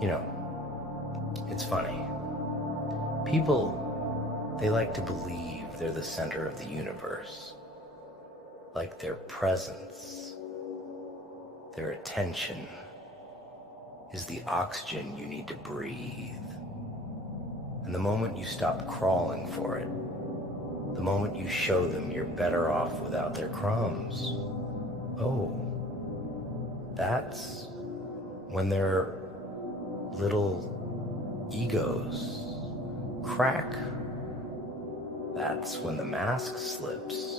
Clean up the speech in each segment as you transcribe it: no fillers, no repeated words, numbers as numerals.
You know, it's funny. People, they like to believe they're the center of the universe. Like their presence, their attention is the oxygen you need to breathe. And the moment you stop crawling for it, the moment you show them you're better off without their crumbs, oh, that's when their little egos crack. That's when the mask slips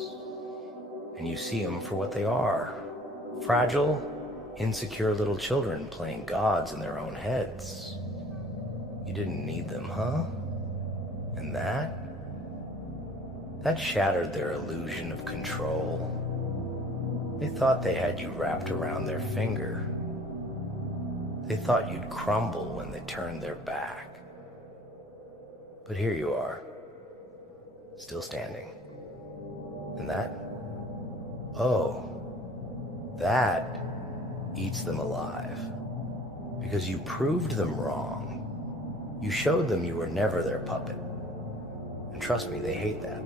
and you see them for what they are. Fragile, insecure little children playing gods in their own heads. You didn't need them, huh? And that shattered their illusion of control. They thought they had you wrapped around their finger. They thought you'd crumble when they turned their back. But here you are, still standing. And that eats them alive. Because you proved them wrong. You showed them you were never their puppet. And trust me, they hate that.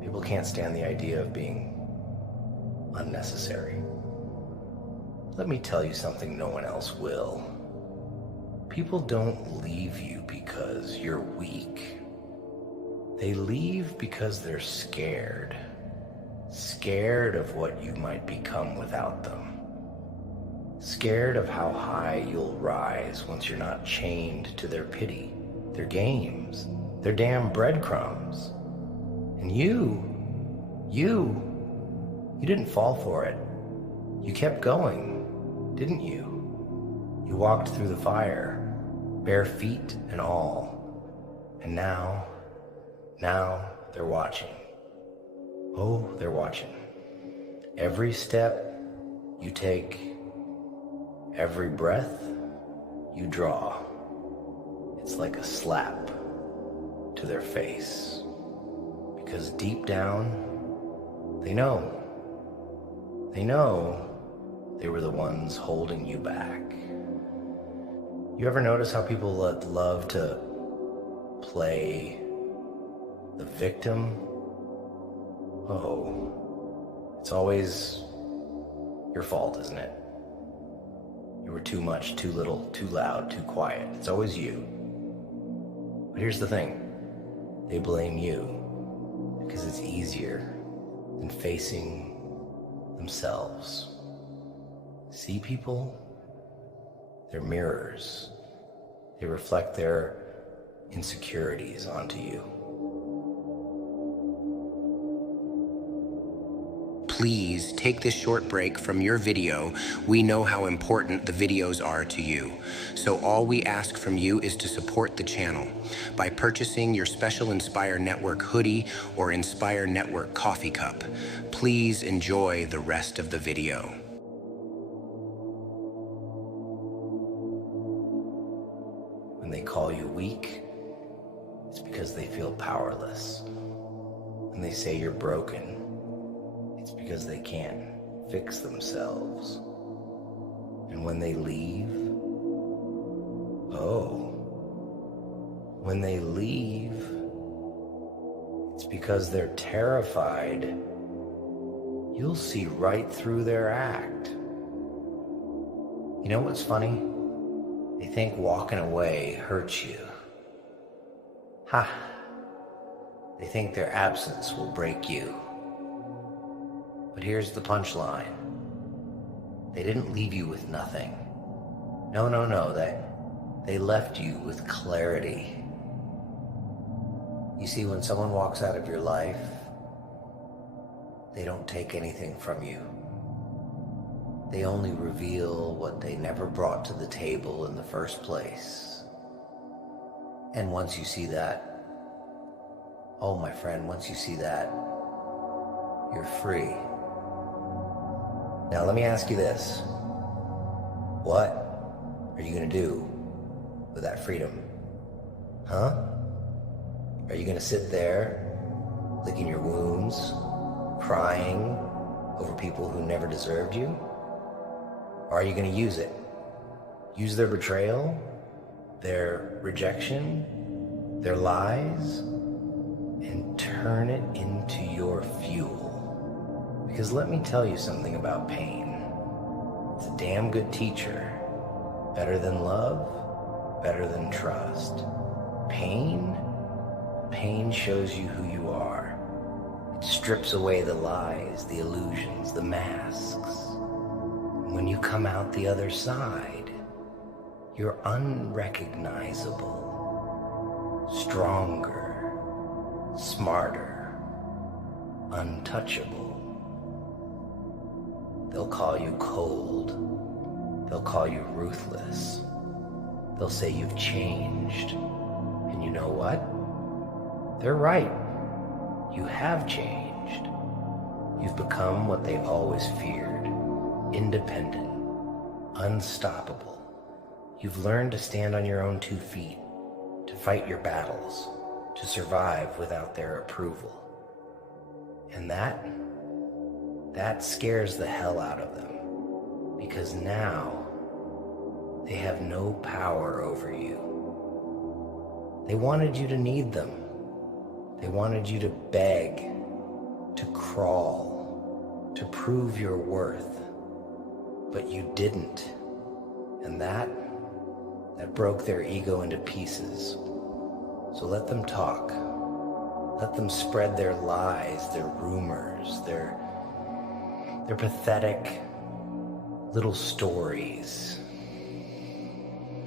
People can't stand the idea of being unnecessary. Let me tell you something no one else will. People don't leave you because you're weak. They leave because they're scared. Scared of what you might become without them. Scared of how high you'll rise once you're not chained to their pity, their games, their damn breadcrumbs. And you didn't fall for it. You kept going, didn't you? You walked through the fire, bare feet and all. And now they're watching. Oh, they're watching. Every step you take, every breath you draw, it's like a slap to their face. Because deep down, they know they were the ones holding you back. You ever notice how people love to play the victim? Oh, it's always your fault, isn't it? You were too much, too little, too loud, too quiet. It's always you. But here's the thing. They blame you because it's easier than facing themselves. See, people? They're mirrors. They reflect their insecurities onto you. Please take this short break from your video. We know how important the videos are to you. So all we ask from you is to support the channel by purchasing your special Inspire Network hoodie or Inspire Network coffee cup. Please enjoy the rest of the video. When they call you weak, it's because they feel powerless. When they say you're broken, it's because they can't fix themselves. And when they leave, when they leave, it's because they're terrified you'll see right through their act. You know what's funny? They think walking away hurts you. Ha! They think their absence will break you. But here's the punchline. They didn't leave you with nothing. No, they left you with clarity. You see, when someone walks out of your life, they don't take anything from you. They only reveal what they never brought to the table in the first place. And once you see that, oh my friend, once you see that, you're free. Now let me ask you this. What are you gonna do with that freedom? Huh? Are you gonna sit there, licking your wounds, crying over people who never deserved you? Or are you gonna use it? Use their betrayal, their rejection, their lies, and turn it into your fuel. Because let me tell you something about pain. It's a damn good teacher. Better than love, better than trust. Pain shows you who you are. It strips away the lies, the illusions, the masks. When you come out the other side, you're unrecognizable, stronger, smarter, untouchable. They'll call you cold. They'll call you ruthless. They'll say you've changed. And you know what? They're right. You have changed. You've become what they always feared. Independent. Unstoppable. You've learned to stand on your own 2 feet, to fight your battles, to survive without their approval. And that scares the hell out of them, because now they have no power over you. They wanted you to need them. They wanted you to beg, to crawl, to prove your worth, but you didn't. And that broke their ego into pieces. So let them talk. Let them spread their lies, their rumors, their pathetic little stories.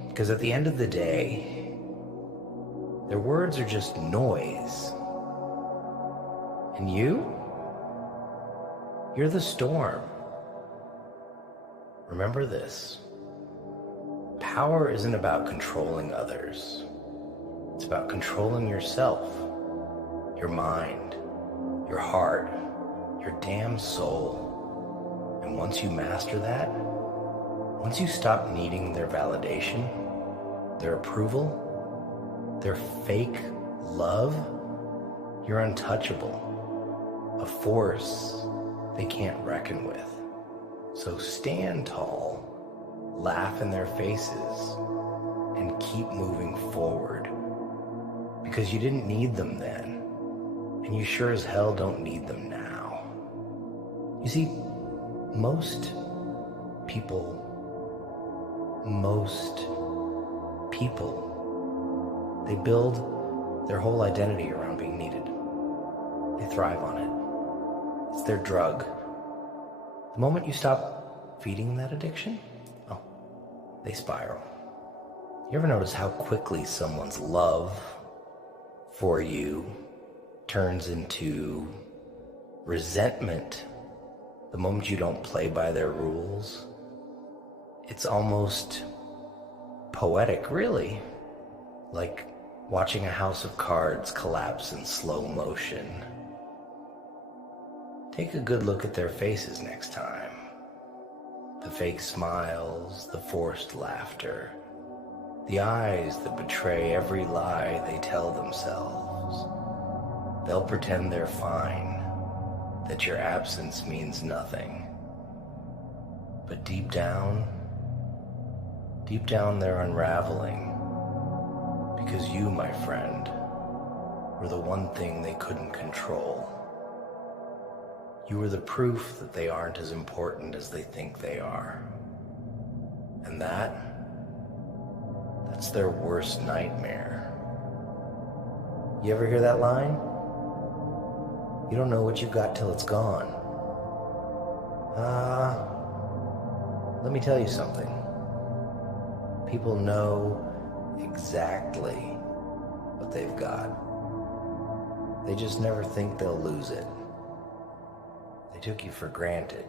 Because at the end of the day, their words are just noise. And you're the storm. Remember this. Power isn't about controlling others. It's about controlling yourself, your mind, your heart, your damn soul. And once you master that, once you stop needing their validation, their approval, their fake love, you're untouchable. A force they can't reckon with. So stand tall, laugh in their faces, and keep moving forward. Because you didn't need them then, and you sure as hell don't need them now. You see, most people, they build their whole identity around being needed. They thrive on it. It's their drug. The moment you stop feeding that addiction, they spiral. You ever notice how quickly someone's love for you turns into resentment the moment you don't play by their rules? It's almost poetic, really. Like watching a house of cards collapse in slow motion. Take a good look at their faces next time. The fake smiles, the forced laughter, the eyes that betray every lie they tell themselves. They'll pretend they're fine, that your absence means nothing. But deep down they're unraveling. Because you, my friend, were the one thing they couldn't control. You were the proof that they aren't as important as they think they are. And that's their worst nightmare. You ever hear that line? You don't know what you've got till it's gone. Let me tell you something. People know exactly what they've got. They just never think they'll lose it. They took you for granted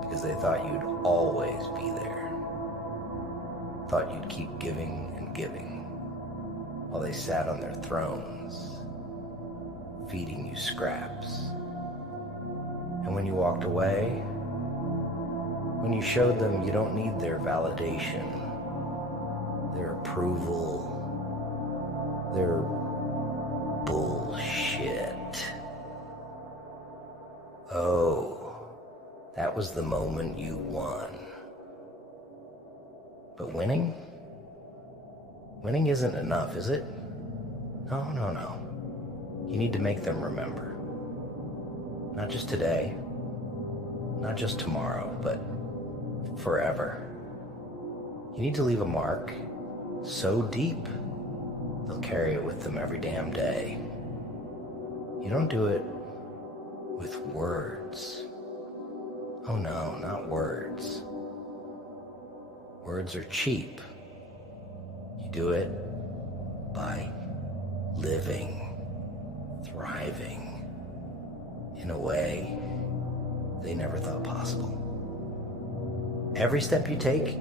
because they thought you'd always be there. Thought you'd keep giving and giving while they sat on their thrones, feeding you scraps. And when you walked away, when you showed them you don't need their validation, their approval, their bullshit. Oh, that was the moment you won. But winning? Winning isn't enough, is it? No, no, no. You need to make them remember. Not just today, not just tomorrow, but forever. You need to leave a mark so deep, they'll carry it with them every damn day. You don't do it with words. Oh no, not words. Words are cheap. You do it by living, thriving in a way they never thought possible. Every step you take,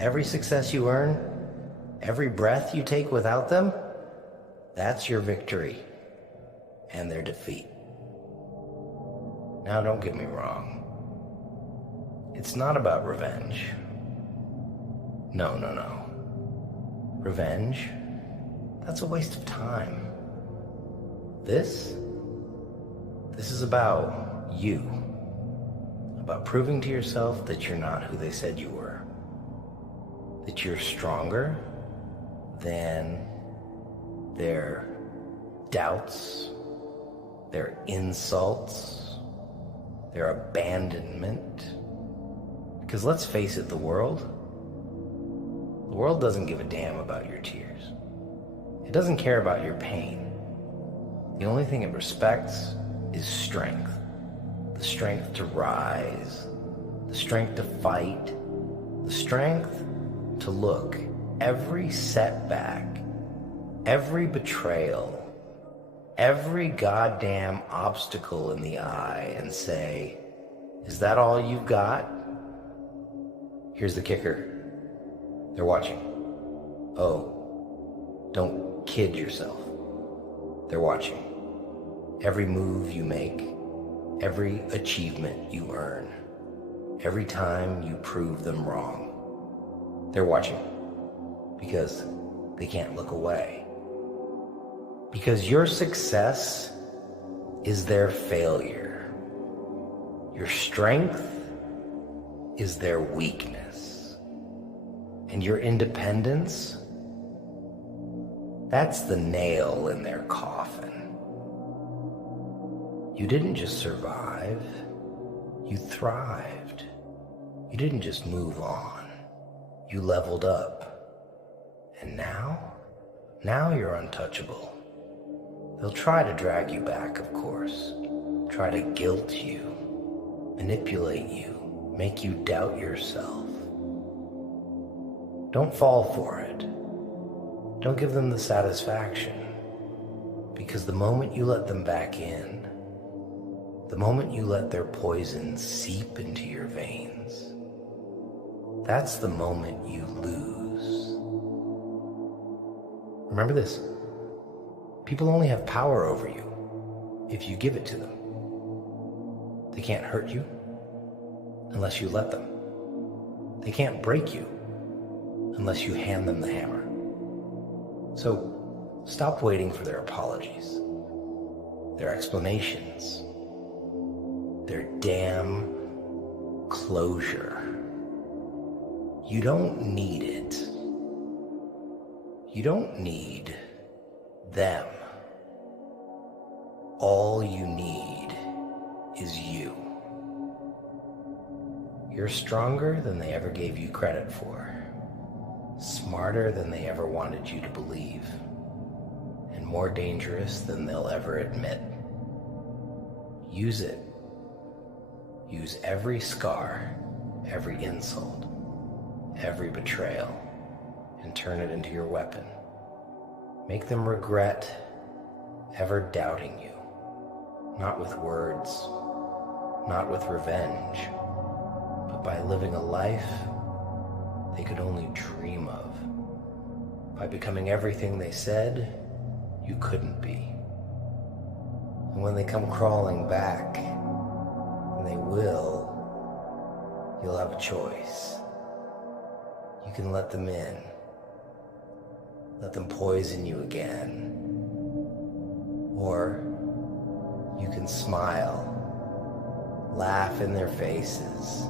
every success you earn, every breath you take without them, that's your victory and their defeat. Now, don't get me wrong. It's not about revenge. No, no, no. Revenge? That's a waste of time. This is about you. About proving to yourself that you're not who they said you were. That you're stronger than their doubts, their insults, their abandonment. Because let's face it, the world doesn't give a damn about your tears. It doesn't care about your pain. The only thing it respects is strength. The strength to rise, the strength to fight, the strength to look every setback, every betrayal, every goddamn obstacle in the eye and say, is that all you've got? Here's the kicker. They're watching. Oh, don't kid yourself. They're watching. Every move you make, every achievement you earn, every time you prove them wrong. They're watching because they can't look away. Because your success is their failure. Your strength is their weakness. And your independence, that's the nail in their coffin. You didn't just survive, you thrived. You didn't just move on, you leveled up. And now you're untouchable. They'll try to drag you back, of course. Try to guilt you, manipulate you, make you doubt yourself. Don't fall for it. Don't give them the satisfaction. Because the moment you let them back in, the moment you let their poison seep into your veins, that's the moment you lose. Remember this. People only have power over you if you give it to them. They can't hurt you unless you let them. They can't break you unless you hand them the hammer. So stop waiting for their apologies, their explanations, their damn closure. You don't need it. You don't need them. All you need is you. You're stronger than they ever gave you credit for. Smarter than they ever wanted you to believe. And more dangerous than they'll ever admit. Use it. Use every scar, every insult, every betrayal, and turn it into your weapon. Make them regret ever doubting you. Not with words, not with revenge, but by living a life they could only dream of. By becoming everything they said you couldn't be. And when they come crawling back, and they will, you'll have a choice. You can let them in. Let them poison you again. Or you can smile, laugh in their faces,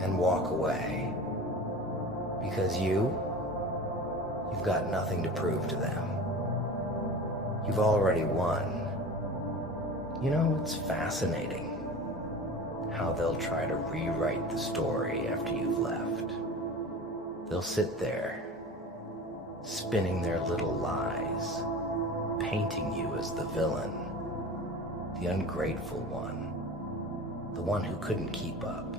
and walk away. Because you've got nothing to prove to them. You've already won. You know, it's fascinating how they'll try to rewrite the story after you've left. They'll sit there, spinning their little lies, painting you as the villain, the ungrateful one, the one who couldn't keep up.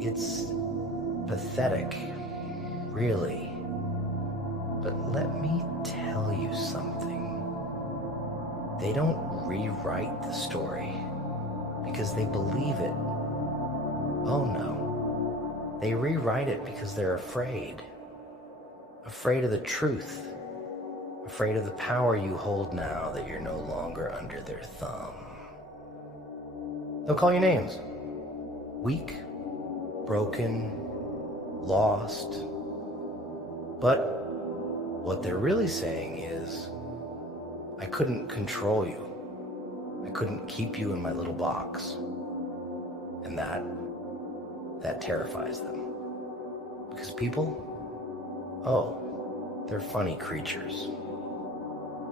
It's pathetic, really. But let me tell you something. They don't rewrite the story because they believe it. Oh no. They rewrite it because they're afraid. Afraid of the truth. Afraid of the power you hold now that you're no longer under their thumb. They'll call you names. Weak, broken, lost. But what they're really saying is, I couldn't control you. I couldn't keep you in my little box. And that terrifies them. Because people, they're funny creatures.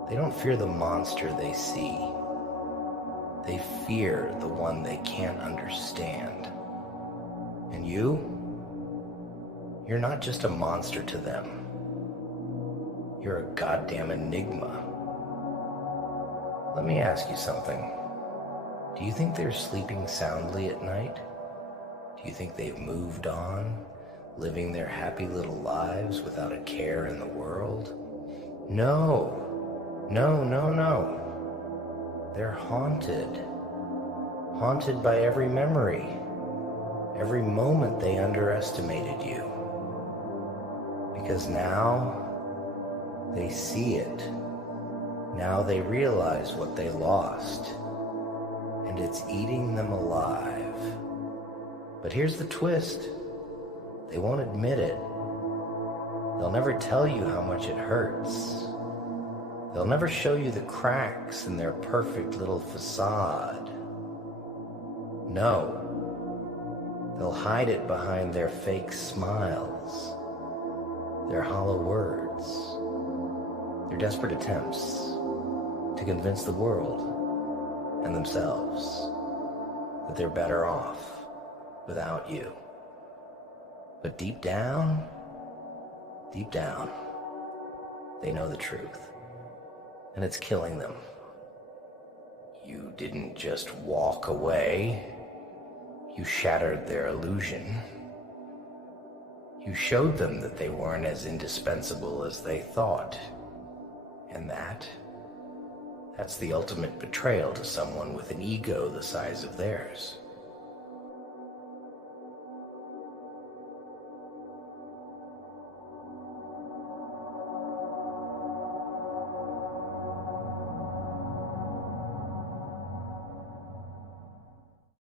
They don't fear the monster they see. They fear the one they can't understand. And you're not just a monster to them. You're a goddamn enigma. Let me ask you something. Do you think they're sleeping soundly at night? Do you think they've moved on, living their happy little lives without a care in the world? No. They're haunted. Haunted by every memory, every moment they underestimated you. Because now they see it. Now they realize what they lost, and it's eating them alive. But here's the twist. They won't admit it. They'll never tell you how much it hurts. They'll never show you the cracks in their perfect little facade. No. They'll hide it behind their fake smiles, their hollow words, their desperate attempts to convince the world and themselves that they're better off without you. But deep down, they know the truth, and it's killing them. You didn't just walk away. You shattered their illusion. You showed them that they weren't as indispensable as they thought. And that's the ultimate betrayal to someone with an ego the size of theirs.